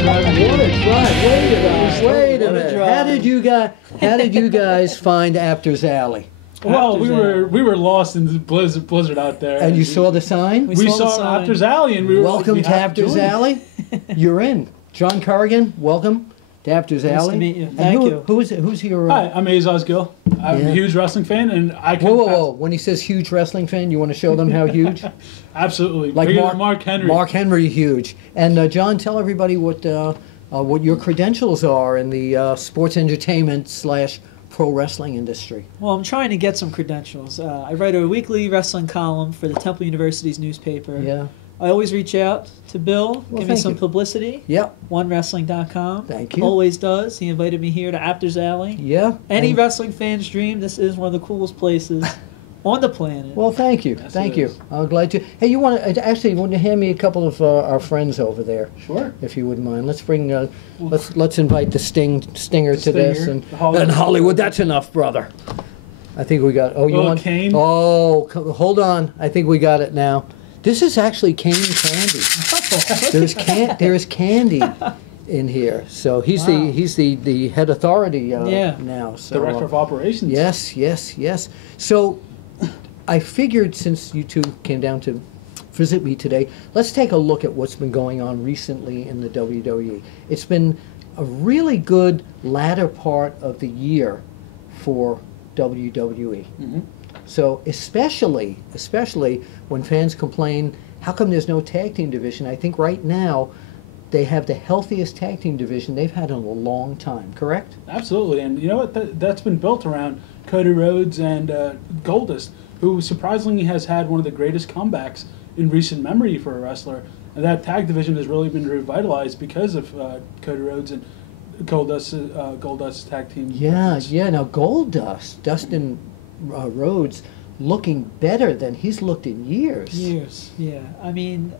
Wait a minute. How did you guys find Apter's Alley? Well, we were lost in the blizzard out there. And you saw the sign? We saw Apter's Alley, and we were welcome to Apter's Alley. You're in. John Corrigan, welcome to Apter's Alley. Nice to meet you. Thank you. Who's your? Hi, I'm Aizaz Gill. I'm a huge wrestling fan, and I can. Whoa! When he says huge wrestling fan, you want to show them how huge? Absolutely. Like Mark Henry. Mark Henry, huge. And John, tell everybody what your credentials are in the sports entertainment / pro wrestling industry. Well, I'm trying to get some credentials. I write a weekly wrestling column for the Temple University's newspaper. Yeah. I always reach out to Bill, give me some publicity. Yep. OneWrestling.com. Thank you. Always does. He invited me here to Apter's Alley. Yeah. Any wrestling fan's dream. This is one of the coolest places on the planet. Well, thank you. Yes, thank you. I'm glad to. Hey, you want to actually want to hand me a couple of our friends over there? Sure. If you wouldn't mind, let's bring. Let's invite the Stinger to this and Hollywood. That's enough, brother. I think we got. Oh, you want Kane? Oh, hold on. I think we got it now. This is actually Kane candy. There's candy in here. So he's the head authority now. So, Director of Operations. Yes. So I figured since you two came down to visit me today, let's take a look at what's been going on recently in the WWE. It's been a really good latter part of the year for WWE. Mm-hmm. So especially when fans complain, how come there's no tag team division? I think right now they have the healthiest tag team division they've had in a long time, correct? Absolutely, and you know what? That's been built around Cody Rhodes and Goldust, who surprisingly has had one of the greatest comebacks in recent memory for a wrestler. And that tag division has really been revitalized because of Cody Rhodes and Goldust's tag team. Yeah. Now Goldust, Dustin Rhodes, looking better than he's looked in years. Yeah. I mean,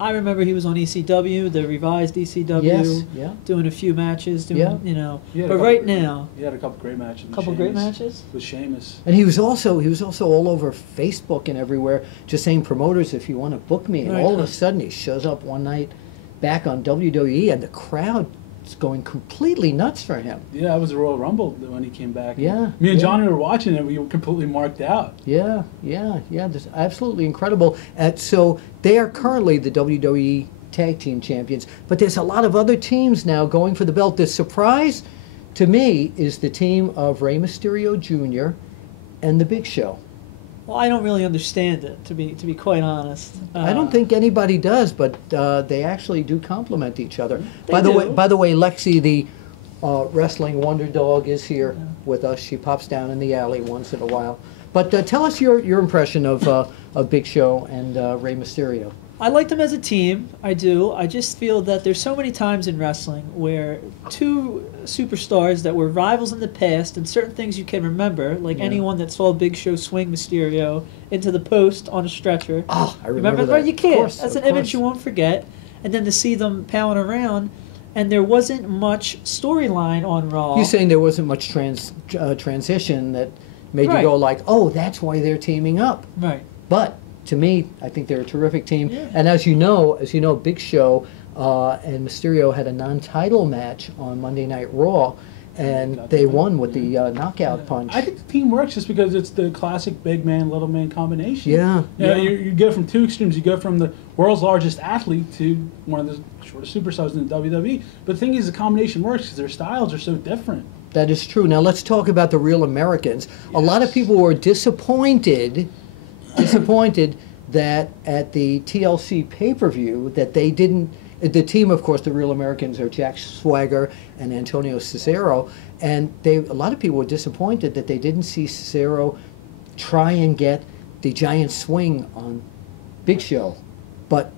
I remember he was on ECW, the revised ECW, doing a few matches, But right now, he had a couple great matches. Great matches with Sheamus. And he was also all over Facebook and everywhere, just saying, promoters, if you want to book me. And all of a sudden, he shows up one night back on WWE, and the crowd is going completely nuts for him. Yeah, it was a Royal Rumble when he came back. Yeah. Me and Johnny were watching it. We were completely marked out. Yeah. This absolutely incredible. So they are currently the WWE Tag Team Champions, but there's a lot of other teams now going for the belt. The surprise to me is the team of Rey Mysterio Jr. and The Big Show. Well, I don't really understand it, to be quite honest. I don't think anybody does, but they actually do complement each other. By the way, Lexi, the wrestling wonder dog, is here with us. She pops down in the alley once in a while. But tell us your impression of Big Show and Rey Mysterio. I like them as a team. I do. I just feel that there's so many times in wrestling where two superstars that were rivals in the past, and certain things you can remember, like anyone that saw Big Show swing Mysterio into the post on a stretcher. Oh, I remember that. Right? You can't. Course, that's an image you won't forget. And then to see them pound around, and there wasn't much storyline on Raw. You're saying there wasn't much transition that made you go like, oh, that's why they're teaming up. Right. But to me, I think they're a terrific team. Yeah. And as you know, Big Show and Mysterio had a non-title match on Monday Night Raw, and they won with the knockout punch. I think the team works just because it's the classic big man, little man combination. Yeah. You go from two extremes. You go from the world's largest athlete to one of the shortest superstars in the WWE. But the thing is, the combination works because their styles are so different. That is true. Now let's talk about the Real Americans. Yes. A lot of people were disappointed that at the TLC pay-per-view that they didn't. The team, of course, the Real Americans are Jack Swagger and Antonio Cesaro, and a lot of people were disappointed that they didn't see Cesaro try and get the giant swing on Big Show. But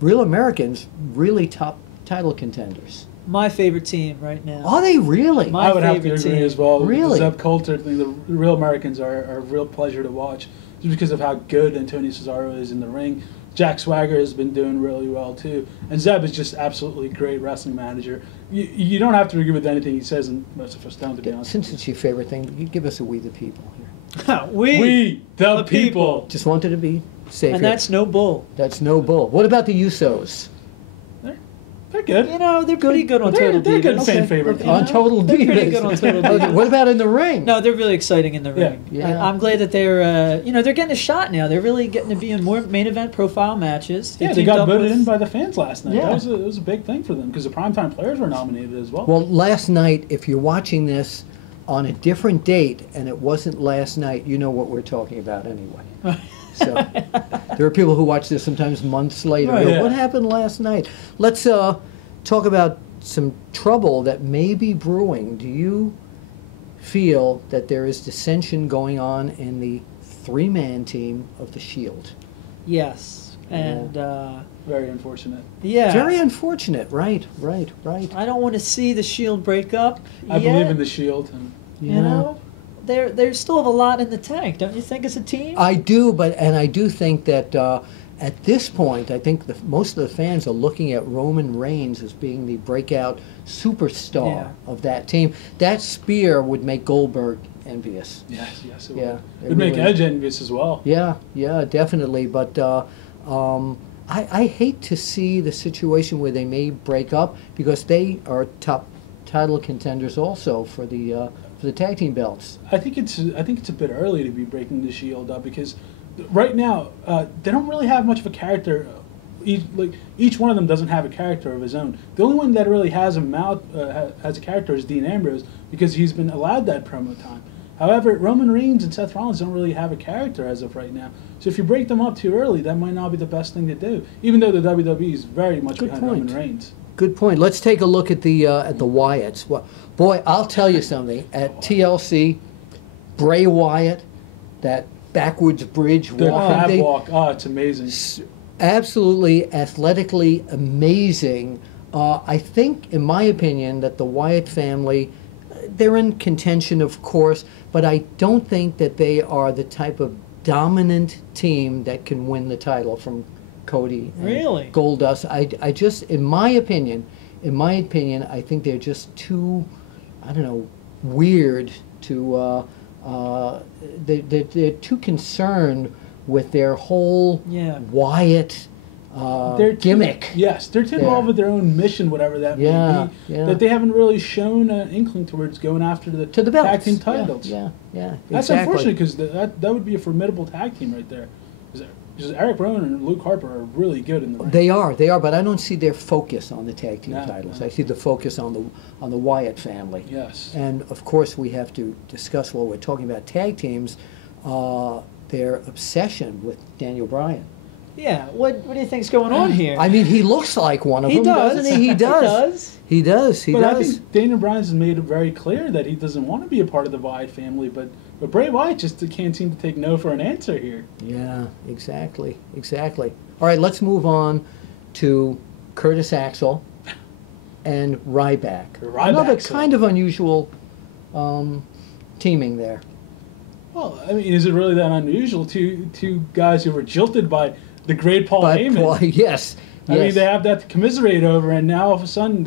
Real Americans, really top title contenders. My favorite team right now. Are they really? I would have to agree as well. Really? The Zeb Coulter thing, the Real Americans are a real pleasure to watch just because of how good Antonio Cesaro is in the ring. Jack Swagger has been doing really well too, and Zeb is just absolutely great wrestling manager. You don't have to agree with anything he says, and most of us don't, to be honest. Since it's your favorite thing, you give us a "We the People" here. We the people. Just wanted to be safe. And that's no bull. That's no bull. What about the Usos? They're good. You know, they're pretty good on They're Total good Divas. fan favorite. You team. On know? Total They're Divas. pretty good on Total Divas. What about in the ring? No, they're really exciting in the Yeah. ring. Yeah. I'm glad that they're, you know, they're getting a shot now. They're really getting to be in more main event profile matches. Yeah, they teamed got up voted with- in by the fans last night. Yeah. It was a big thing for them because the primetime players were nominated as well. Well, last night, if you're watching this on a different date and it wasn't last night, you know what we're talking about anyway. So there are people who watch this sometimes months later. Right. Go, Yeah. what happened last night? Let's talk about some trouble that may be brewing. Do you feel that there is dissension going on in the three-man team of the Shield? Yes. And, Very unfortunate. yeah. Very unfortunate. Right. I don't want to see the Shield break up. I believe in the Shield. And You know? They still have a lot in the tank, don't you think, as a team? I do, and I do think that at this point, I think most of the fans are looking at Roman Reigns as being the breakout superstar Yeah. of that team. That spear would make Goldberg envious. yes, it Yeah, would. it It'd make really- Edge envious as well. Yeah, definitely. But I hate to see the situation where they may break up because they are top title contenders also for the tag team belts. I think it's a bit early to be breaking the Shield up because right now they don't really have much of a character. Each one of them doesn't have a character of his own. The only one that really has a character is Dean Ambrose because he's been allowed that promo time. However, Roman Reigns and Seth Rollins don't really have a character as of right now. So if you break them up too early, that might not be the best thing to do. Even though the WWE is very much Good behind point. Roman Reigns. Good point. Let's take a look at the Wyatts. Well, boy, I'll tell you something. At TLC, Bray Wyatt, that backwards bridge The walk, crab they- walk, it's amazing. absolutely athletically amazing. I think, in my opinion, that the Wyatt family, they're in contention, of course, but I don't think that they are the type of dominant team that can win the title from Cody and Really? Goldust. I just, in my opinion, I think they're just too, I don't know, weird to, they're too concerned with their whole Yeah. Wyatt They're too- gimmick. Yes, they're too involved with their own mission, whatever that may Yeah, be, yeah. that they haven't really shown an inkling towards going after the To the belts. tag team titles. Yeah, That's exactly. unfortunate because that would be a formidable tag team right there. Because Eric Rowan and Luke Harper are really good in the ring. They are, but I don't see their focus on the tag team No, titles. no. I see the focus on the Wyatt family. Yes. And of course, we have to discuss while we're talking about tag teams, their obsession with Daniel Bryan. Yeah. What do you think's going on here? I mean, he looks like one of He them, does. doesn't he? He does. He does. He But I does. think Daniel Bryan has made it very clear that he doesn't want to be a part of the Wyatt family, but Bray Wyatt just can't seem to take no for an answer here. Yeah, exactly. All right, let's move on to Curtis Axel and Ryback. Ryback, Another so- kind of unusual teaming there. Well, I mean, is it really that unusual? Two guys who were jilted by the great Paul But Heyman. boy, yes. I mean, yes. they have that to commiserate over, and now all of a sudden,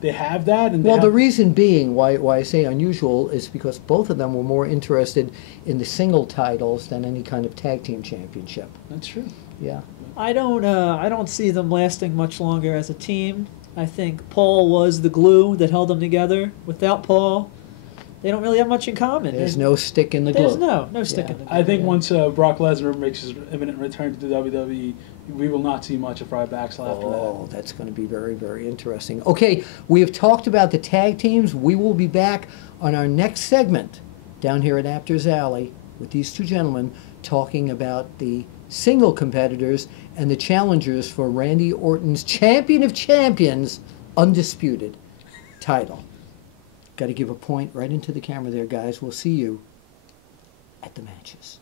they have that. And they Well, have, the reason being why I say unusual is because both of them were more interested in the single titles than any kind of tag team championship. That's true. Yeah. I don't see them lasting much longer as a team. I think Paul was the glue that held them together. Without Paul, they don't really have much in common. There's no stick in the There's glue. no stick Yeah. in the glue. I think once Brock Lesnar makes his imminent return to the WWE, we will not see much of Ryback after Oh, that's going to be very, very interesting. Okay, we have talked about the tag teams. We will be back on our next segment down here at Apter's Alley with these two gentlemen talking about the single competitors and the challengers for Randy Orton's Champion of Champions Undisputed title. Got to give a point right into the camera there, guys. We'll see you at the matches.